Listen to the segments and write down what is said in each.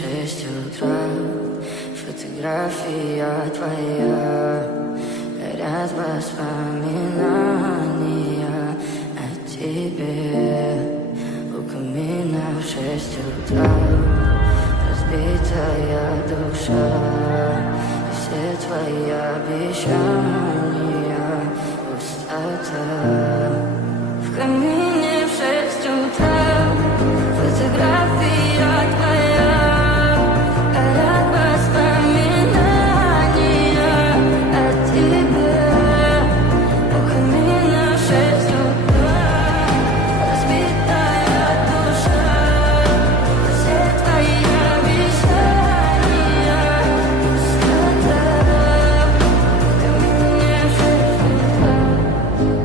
6 утра, фотография твоя, горят воспоминания о тебе. У камина в 6 утра, разбитая душа, и все твои обещания пустота. В камине в 6 утра, фотография твоя, горят воспоминания о тебе. У камина в 6 утра, разбитая душа, все твои обещания пустота. В камине в 6 утра.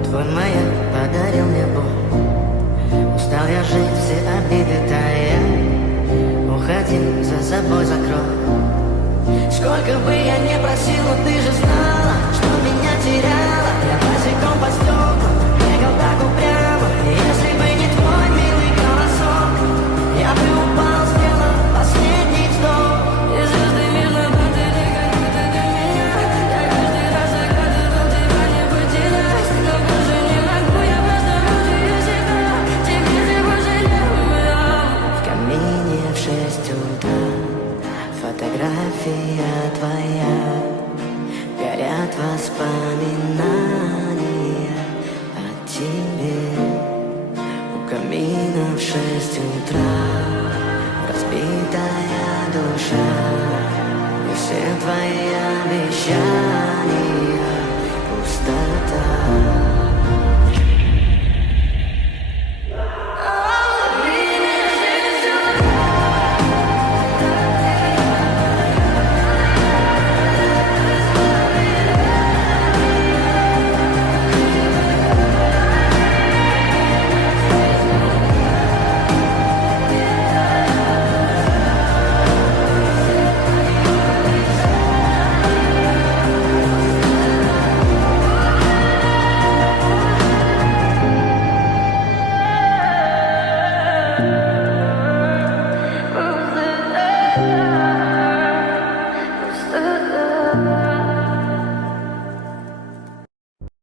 Твой маяк подарил мне боль. Устал я жить, все обиды тая. Уходи, за собой закрой. Сколько бы я не просил, но ты же знала, что меня теряла. Я босиком по стеклам бегал так упрямо. И если бы не твой милый голосок, я бы упал, сделал последний вздох. И звезды между будили, как будто для меня. Я каждый раз загадывал тебя не потерять, но больше не могу, я просто мучаю себя. Тебе же пожалела. В камине в 6 утра, фотография твоя, горят воспоминания о тебе. У камина в 6 утра, разбитая душа, и все твои обещания